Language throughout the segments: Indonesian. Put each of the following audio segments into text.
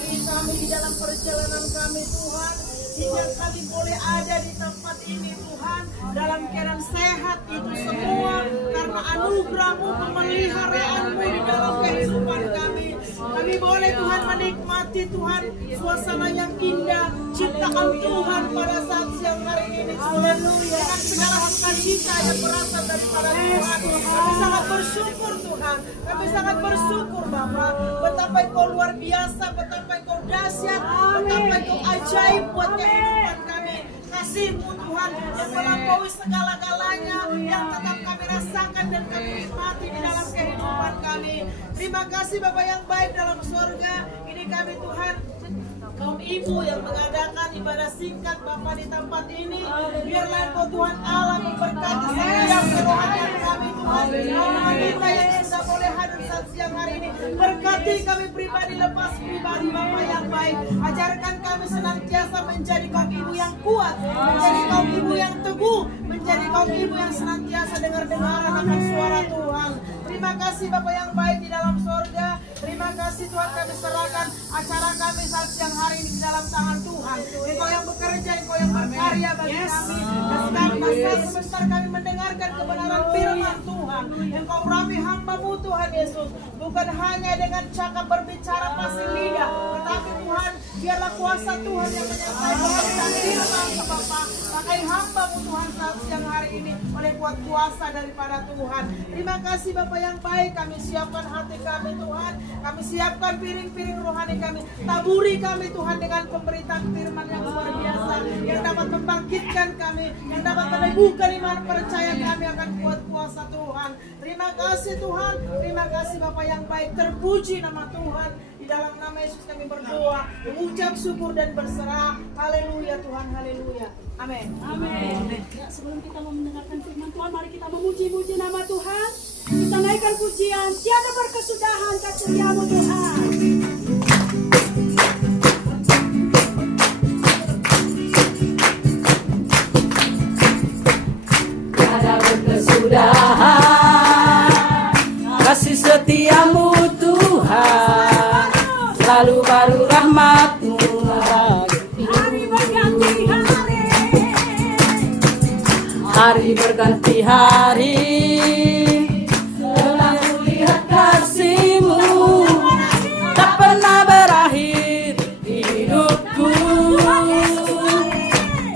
menyertai kami di dalam perjalanan kami Tuhan, hingga kami boleh ada di tempat ini Tuhan, dalam keadaan sehat itu semua karena anugerah-Mu, pemeliharaanmu di dalam kehidupan kami. Kami boleh Tuhan menikmati Tuhan suasana yang indah, ciptaan Tuhan pada saat siang hari ini Tuhan, dengan segala sukacita yang berasal daripada Tuhan. Kami sangat bersyukur Tuhan, kami sangat bersyukur Bapa, betapa Engkau luar biasa, betapa Engkau dahsyat, betapa Engkau ajaib buat kehidupan kami. Kasih-Mu Tuhan yang melampaui segala-galanya, yang tetap kami rasakan dan kami nikmati di dalam kehidupan kami. Terima kasih Bapa yang baik dalam surga. Ini kami Tuhan, kaum ibu yang mengadakan ibadah singkat Bapa di tempat ini. Biarlah Engkau Tuhan Allah memberkati setiap kerohanian kami Tuhan. Kaum wanita yang sudah boleh hadir saat siang hari ini, berkati kami pribadi lepas pribadi Bapa yang baik. Ajarkan kami senantiasa menjadi kaum ibu yang kuat, menjadi kaum ibu yang teguh, menjadi kaum ibu yang senantiasa dengar-dengaran akan suara Tuhan. Terima kasih Bapa yang baik di dalam surga. Terima kasih Tuhan, kami serahkan acara kami saat siang hari ini di dalam tangan Tuhan. Engkau yang bekerja, Engkau yang berkarya bagi kami. Dan sekarang sebentar kami mendengarkan kebenaran firman Tuhan. Engkau urapi hamba-Mu Tuhan Yesus, bukan hanya dengan cakap berbicara pasir lidah, tetapi Tuhan, biarlah kuasa Tuhan yang menyertai pemberitaan firman Bapa. Pakai hamba-Mu Tuhan saat siang hari ini oleh kuat kuasa daripada Tuhan. Terima kasih Bapa yang baik, kami siapkan hati kami Tuhan, kami siapkan piring-piring rohani kami, taburi kami Tuhan dengan pemberitaan firman yang luar biasa, yang dapat membangkitkan kami, yang dapat meneguhkan iman percaya kami akan kuat kuasa Tuhan. Terima kasih Tuhan, terima kasih Bapa yang baik, terpuji nama Tuhan. Di dalam nama Yesus kami berdoa, mengucap syukur dan berserah. Haleluya Tuhan, haleluya. Amin. Amin. Ya, sebelum kita mau mendengarkan firman Tuhan, mari kita memuji-muji nama Tuhan. Kita naikkan pujian, tiada berkesudahan kasih-Mu Tuhan. Tiada berkesudahan kasih setiamu Tuhan, selalu baru rahmat-Mu Hari berganti hari, hari berganti hari. Telah kulihat kasih-Mu tak pernah berakhir di hidupku.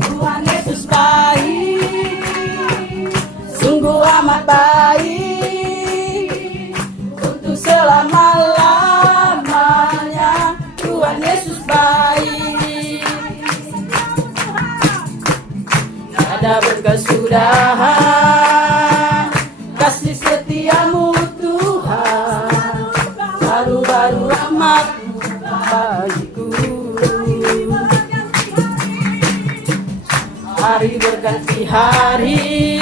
Tuhan Yesus baik, sungguh amat baik, untuk selama-lamanya. Tuhan Yesus baik, tiada berkesudahan kasih setiamu Tuhan, selalu baru rahmat-Mu bagiku. Hari berganti hari,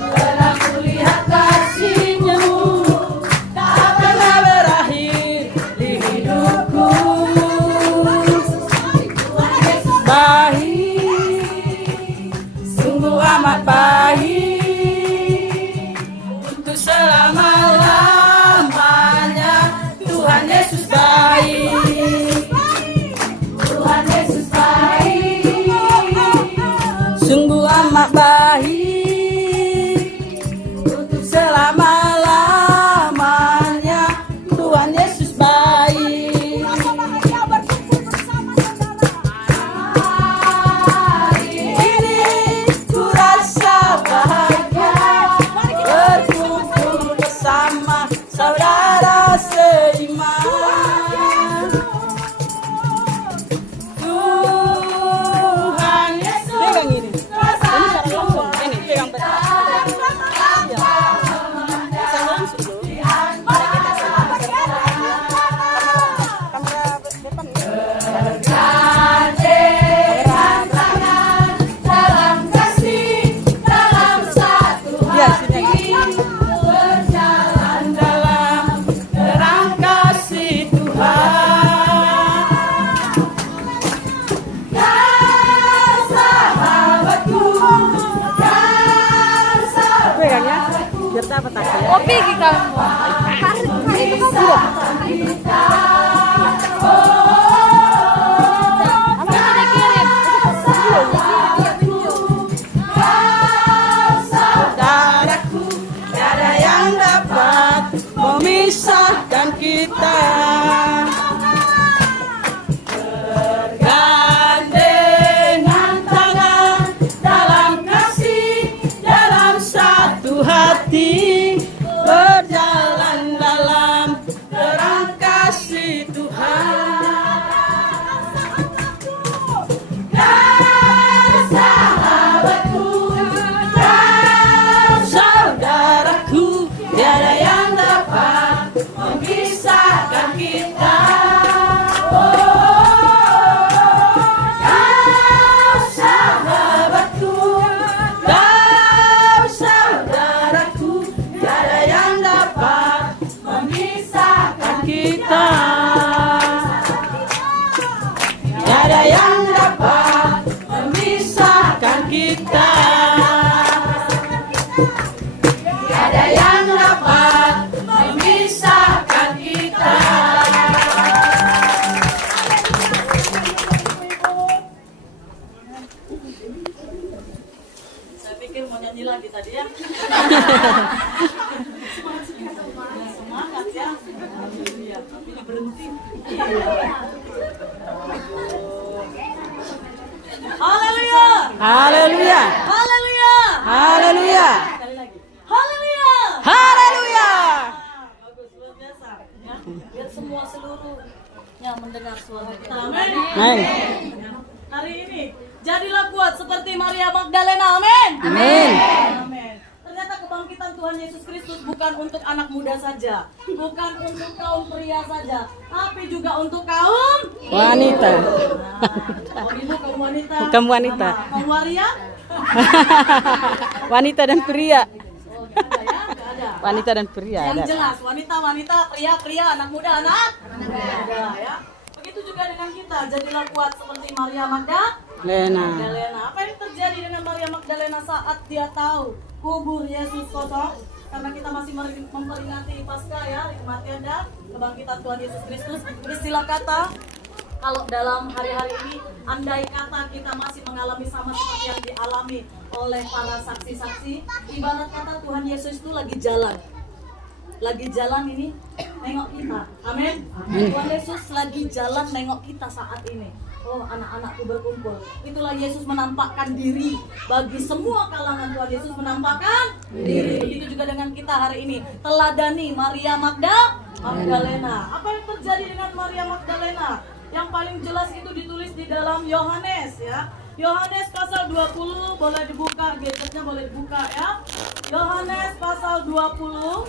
telah kulihat kasih-Mu tak pernah berakhir di hidupku. Baik, sungguh amat baik, untuk selama-lamanya. Tuhan Yesus baik, Tuhan Yesus baik, sungguh amat baik, untuk selama-lamanya. Tuhan Yesus baik. bahagia berkumpul bersama saudara. Hari ini ku rasa bahagia berkumpul bersama saudara seiman. Tuhan Yesus pegang ini. Ini secara langsung. Ini pegang betul. Secara langsung dulu. Mari kita semua kamera depan. Dalam kasih, dalam satu hati, berjalan dalam terang kasih Tuhan. Dan sahabatku, dan sahabatku, biar dapat aku. Kopi kita. Itu kan buruk. Haleluya. Haleluya. Haleluya. Haleluya. Sekali lagi. Haleluya. Haleluya. Bagus, luar biasa. Ya, biar semua seluruhnya mendengar suara kita. Amin. Amin. Hari ini jadilah kuat seperti Maria Magdalena. Amin. Amin. Amin. Ternyata kebangkitan Tuhan Yesus Kristus bukan untuk anak muda saja, bukan untuk kaum pria saja, tapi juga untuk kaum Wanita. Oh, ibu kaum wanita. Bukan wanita. Sama kaum waria? Wanita dan pria. Oh, nggak ada ya? Nggak ada. Wanita dan pria Yang ada. jelas wanita, pria, anak muda, anak muda ya. Begitu juga dengan kita, jadilah kuat seperti Maria Lena. Magdalena. Apa yang terjadi dengan Maria Magdalena saat dia tahu kubur Yesus kosong? Karena kita masih memperingati Paskah ya, kematian dan kebangkitan Tuhan Yesus Kristus. Istilah kata, kalau dalam hari-hari ini, andai kata kita masih mengalami sama seperti yang dialami oleh para saksi-saksi, ibarat kata Tuhan Yesus itu lagi jalan ini nengok kita. Amin. Tuhan Yesus lagi jalan nengok kita saat ini. Oh, anak-anakku berkumpul. Itulah Yesus menampakkan diri bagi semua kalangan. Tuhan Yesus menampakkan diri. Begitu juga dengan kita hari ini. Teladani Maria Magdalena. Apa yang terjadi dengan Maria Magdalena? Yang paling jelas itu ditulis di dalam Yohanes ya. Yohanes pasal 20, boleh dibuka, gadgetnya boleh dibuka ya. Yohanes pasal 20.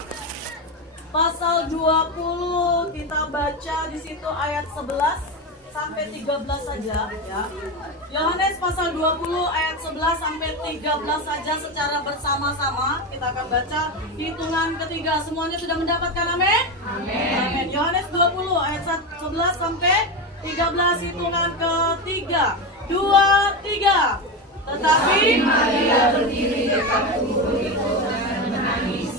Pasal 20 kita baca di situ ayat 11 sampai 13 saja ya. Yohanes pasal 20 ayat 11 sampai 13 saja secara bersama-sama kita akan baca hitungan ketiga. Semuanya sudah mendapatkan amin? Amin. Yohanes 20 ayat 11 sampai 13 hitungan ketiga. 2, 3. Tetapi Maria berdiri dekat kubur itu dan menangis.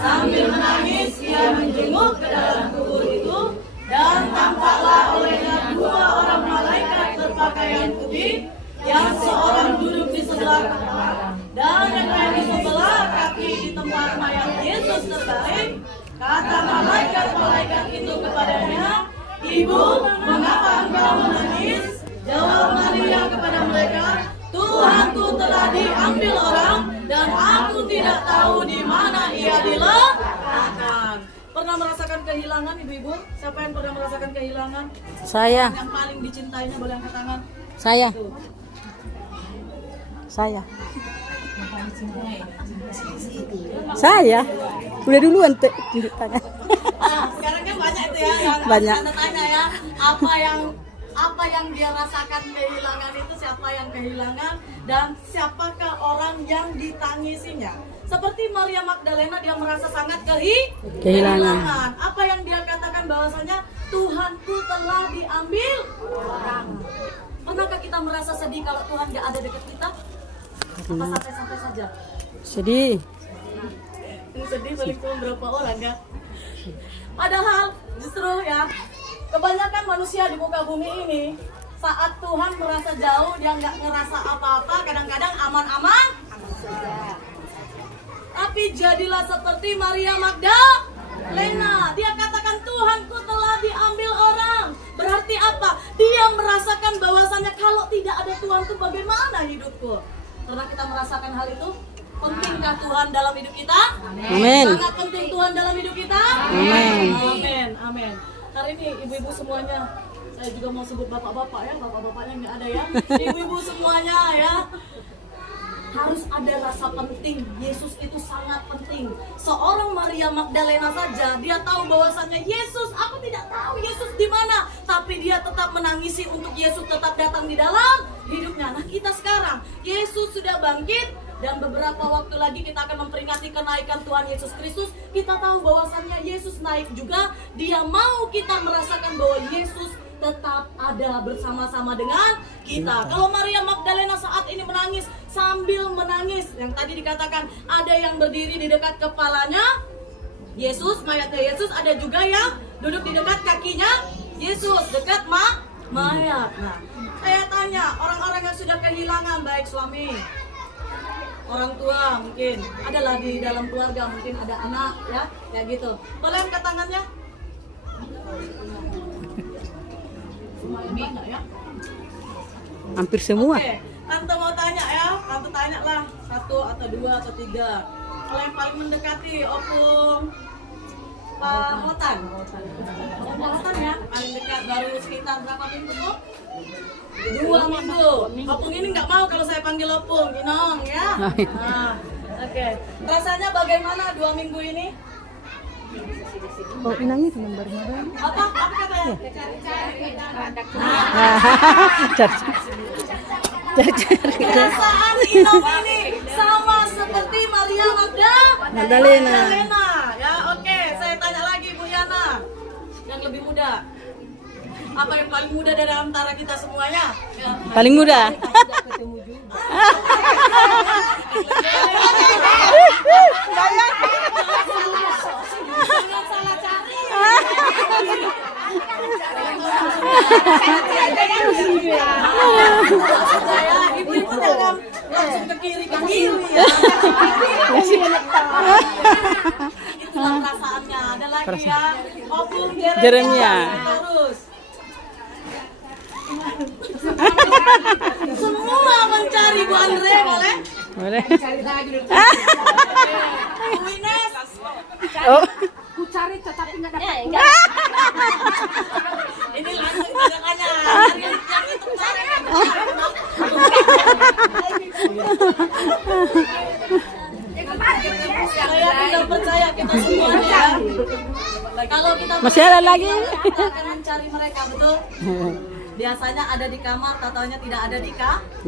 Sambil menangis, ia menjenguk ke dalam kubur itu, dan tampaklah olehnya 2 orang malaikat berpakaian putih, yang seorang duduk di sebelah kanan, dan yang lain di sebelah kaki di tempat mayat Yesus terbaring. Kata malaikat-malaikat itu kepadanya, "Ibu, mengapa engkau menangis?" Jawab Maria kepada mereka, "Tuhanku telah diambil orang, dan aku tidak tahu di mana ia diletakkan." Pernah merasakan kehilangan ibu-ibu? Siapa yang pernah merasakan kehilangan? Saya. Yang paling dicintainya boleh angkat tangan. Saya. Tuh. Saya. Saya. Udah duluan tunjuk tangan. Nah, sekarang kan banyak itu ya yang Banyak. Anda tanya ya, apa yang dia rasakan kehilangan itu, siapa yang kehilangan dan siapakah orang yang ditangisinya. Seperti Maria Magdalena, dia merasa sangat kehilangan. Apa yang dia katakan bahwasanya Tuhanku telah diambil orang. Pernahkah kita merasa sedih kalau Tuhan gak ada dekat kita? Apa sampai-sampai saja? Sedih. Yang sedih paling cuma berapa orang ya? Padahal justru ya, kebanyakan manusia di muka bumi ini saat Tuhan merasa jauh, dia nggak ngerasa apa-apa, kadang-kadang aman-aman saja. Tapi jadilah seperti Maria Magdalena. Dia katakan, "Tuhanku telah diambil orang." Berarti apa? Dia merasakan bahwasanya kalau tidak ada Tuhan itu bagaimana hidupku? Karena kita merasakan hal itu. Pentingkah Tuhan dalam hidup kita? Amin. Sangat penting Tuhan dalam hidup kita. Amin. Amin. Amin. Hari ini ibu-ibu semuanya, saya juga mau sebut bapak-bapak ya, bapak-bapaknya nggak ada ya. Ibu-ibu semuanya ya, harus ada rasa penting. Yesus itu sangat penting. Seorang Maria Magdalena saja, dia tahu bahwasannya Yesus, aku tidak tahu Yesus di mana, tapi dia tetap menangisi untuk Yesus tetap datang di dalam hidupnya. Nah, kita sekarang, Yesus sudah bangkit, dan beberapa waktu lagi kita akan memperingati kenaikan Tuhan Yesus Kristus. Kita tahu bahwasannya Yesus naik juga. Dia mau kita merasakan bahwa Yesus tetap ada bersama-sama dengan kita. Kalau Maria Magdalena saat ini menangis, sambil menangis, yang tadi dikatakan ada yang berdiri di dekat kepalanya Yesus, mayatnya Yesus, ada juga yang duduk di dekat kakinya Yesus, dekat mayat. Nah, saya tanya, orang-orang yang sudah kehilangan, baik suami, orang tua, mungkin adalah di dalam keluarga, mungkin ada anak ya, kayak gitu. Boleh angkat tangannya? Hampir semua. Oke, Tante mau tanya ya, Tante tanya lah 1 atau 2 atau 3. Kalau yang paling mendekati opung Pak Hotan. Opung Hotan ya, paling dekat baru sekitar berapa minggu tuh? 2 minggu. Opung ini nggak mau kalau saya panggil opung, Ginong ya. Nah, oke. Rasanya bagaimana 2 minggu ini? Oh, inangnya cuma baru modal. Apa katanya? Perasaan Inong ini sama seperti Maria Magdalena. Ya, oke. Saya tanya lagi Bu Yana, yang lebih muda. Apa yang paling muda dari antara kita semuanya? Ya. Paling muda. Jangan salah cari. Ibu-ibu jangan langsung ke kiri ya. Itulah perasaannya. Ada lagi ya. Opung Jeremia. Terus. Semua mencari Bu Andre, boleh? Boleh. Bu Ines. Oh. Ku cari tetapi nggak dapat. Ini langsung tanyakannya. Yang itu kemarin. Saya tidak percaya kita semuanya. Kalau kita Masih ada lagi? kita akan mencari mereka, betul? Biasanya ada di kamar, tatanya tidak ada di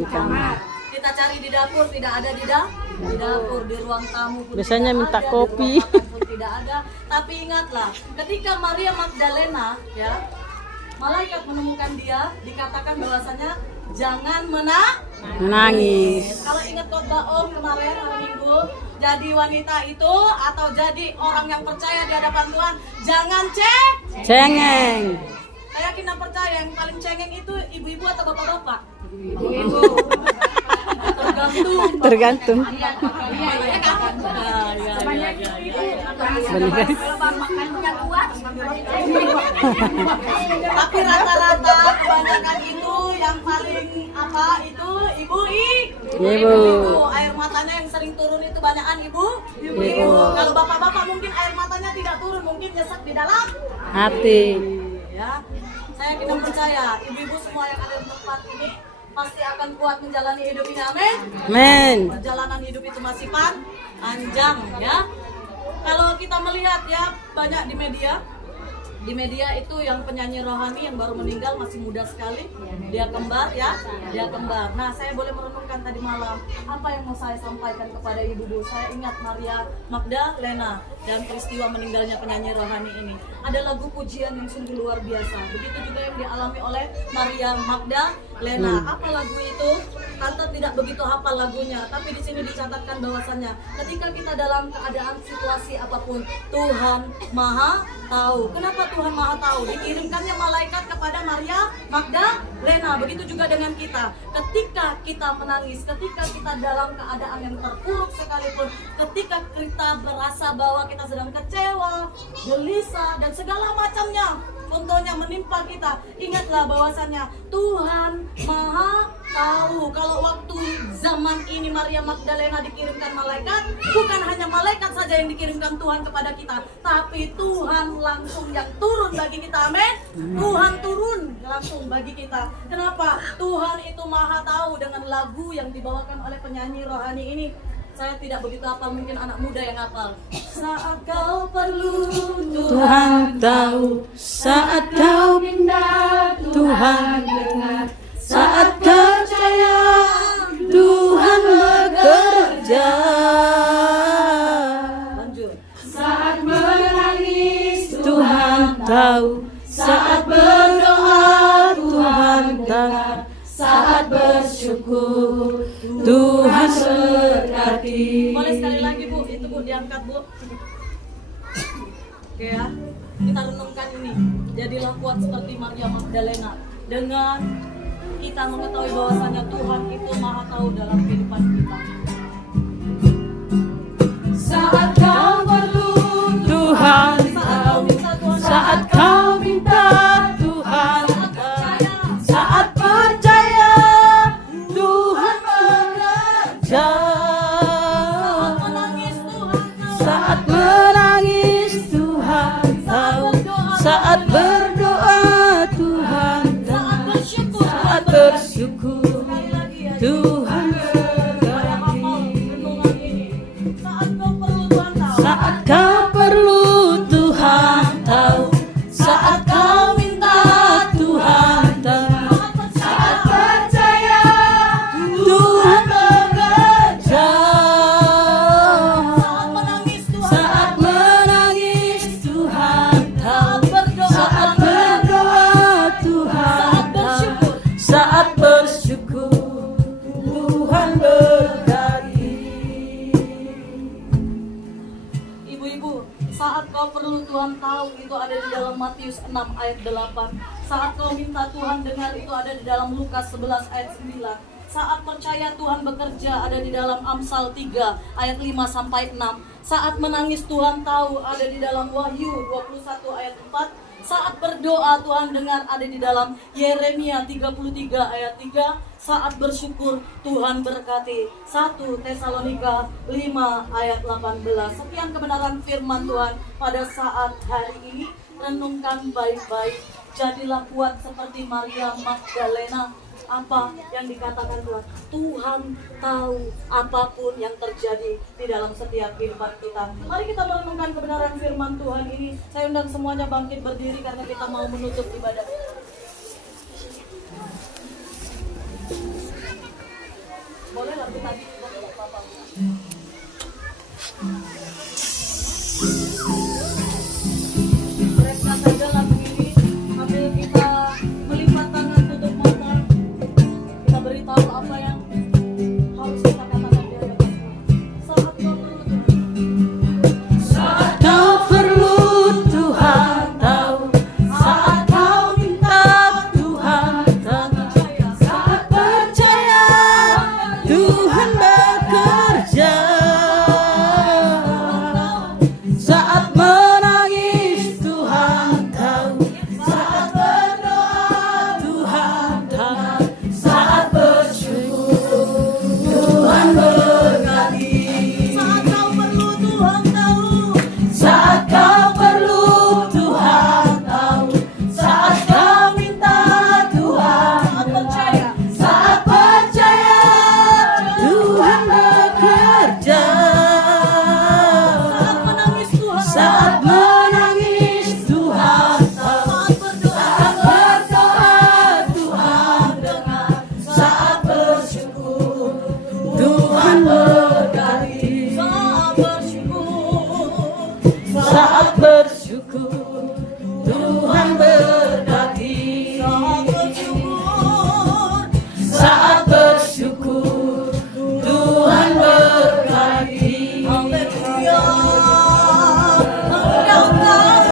kamar. Kita cari di dapur, tidak ada di dapur, di ruang tamu pun Biasanya tidak minta ada, kopi. di ruang makan pun tidak ada. Tapi ingatlah, ketika Maria Magdalena ya, malaikat menemukan dia, dikatakan bahwasanya jangan Menangis. Kalau ingat khotbah Om kemarin hari Minggu, jadi wanita itu atau jadi orang yang percaya di hadapan Tuhan, jangan Cengeng. Saya yakin dan percaya yang paling cengeng itu ibu-ibu atau bapak-bapak? Ibu. Tergantung. Benar. Tapi rata-rata kebanyakan itu yang paling apa itu ibu. Air matanya yang sering turun itu banyakan ibu. Kalau bapak-bapak mungkin air matanya tidak turun, mungkin nyesek di dalam Hati. ya. Saya yakin dan percaya ibu-ibu semua yang ada di tempat ini pasti akan kuat menjalani hidup ini, amin. Men. Perjalanan hidup itu masih panjang ya. Kalau kita melihat ya banyak di media itu yang penyanyi rohani yang baru meninggal masih muda sekali, dia kembar ya, dia kembar. Nah, saya boleh merenungkan tadi malam apa yang mau saya sampaikan kepada ibu-ibu. Saya ingat Maria Magdalena dan peristiwa meninggalnya penyanyi rohani ini. Ada lagu pujian yang sungguh luar biasa. Begitu juga yang dialami oleh Maria Magdalena. Apa lagu itu? Tante tidak begitu hafal lagunya, tapi di sini dicatatkan bahwasannya ketika kita dalam keadaan situasi apapun, Tuhan Maha tahu. Kenapa Tuhan Maha tahu? Dikirimkannya malaikat kepada Maria Magdalena. Begitu juga dengan kita. Ketika kita menangis, ketika kita dalam keadaan yang terpuruk sekalipun, ketika kita berasa bahwa kita sedang kecewa, gelisah, dan segala macamnya, contohnya menimpa kita, ingatlah bahwasannya Tuhan Maha tahu. Kalau waktu zaman ini Maria Magdalena dikirimkan malaikat, bukan hanya malaikat saja yang dikirimkan Tuhan kepada kita, tapi Tuhan langsung yang turun bagi kita, amin. Tuhan turun langsung bagi kita. Kenapa? Tuhan itu Maha tahu. Dengan lagu yang dibawakan oleh penyanyi rohani ini, saya tidak begitu hafal, mungkin anak muda yang hafal. Saat kau perlu Tuhan tahu, saat kau minta Tuhan dengar, saat percaya Tuhan bekerja. Lanjut. Saat menangis Tuhan tahu, saat berdoa Tuhan dengar, saat bersyukur Tuhan berkati. Boleh sekali lagi Bu, itu Bu diangkat Bu. Oke ya, kita renungkan ini. Jadilah kuat seperti Maria Magdalena dengan kita mengetahui bahwasanya Tuhan itu Maha tahu dalam kehidupan kita. saat kau perlu Tuhan Saat kau minta Tuhan, saat kau minta Tuhan, bersyukur Tuhan saat kau perlu Tuhan tahu, saat kau minta Tuhan tahu, saat percaya Tuhan bekerja, saat menangis Tuhan tahu, saat berdoa Tuhan tahu, saat bersyukur Tuhan berkati. Ibu-ibu, saat kau perlu Tuhan tahu itu ada di dalam Matius 6 ayat 8. Saat kau minta Tuhan dengar itu ada di dalam Lukas 11 ayat 9. Saat percaya Tuhan bekerja ada di dalam Amsal 3 ayat 5 sampai 6. Saat menangis Tuhan tahu ada di dalam Wahyu 21 ayat 4. Saat berdoa Tuhan dengar ada di dalam Yeremia 33 ayat 3. Saat bersyukur Tuhan berkati 1 Tesalonika 5 ayat 18. Sekian kebenaran firman Tuhan pada saat hari ini. Renungkan baik-baik. Jadilah kuat seperti Maria Magdalena. Apa yang dikatakan Tuhan? Tuhan tahu apapun yang terjadi di dalam setiap kehidupan kita. Mari kita merenungkan kebenaran firman Tuhan ini. Saya undang semuanya bangkit berdiri karena kita mau menutup ibadah.